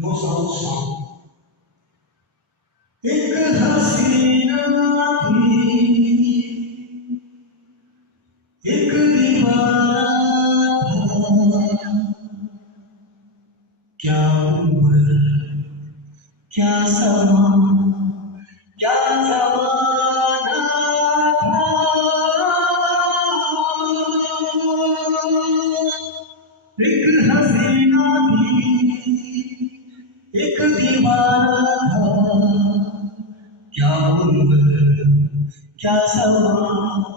No sound song. एक हसीना थी, एक दीवाना था, क्या उम्र, क्या समा, क्या जमाना था। एक हसीना थी, एक दीवाना था, क्या उम्र, क्या समा,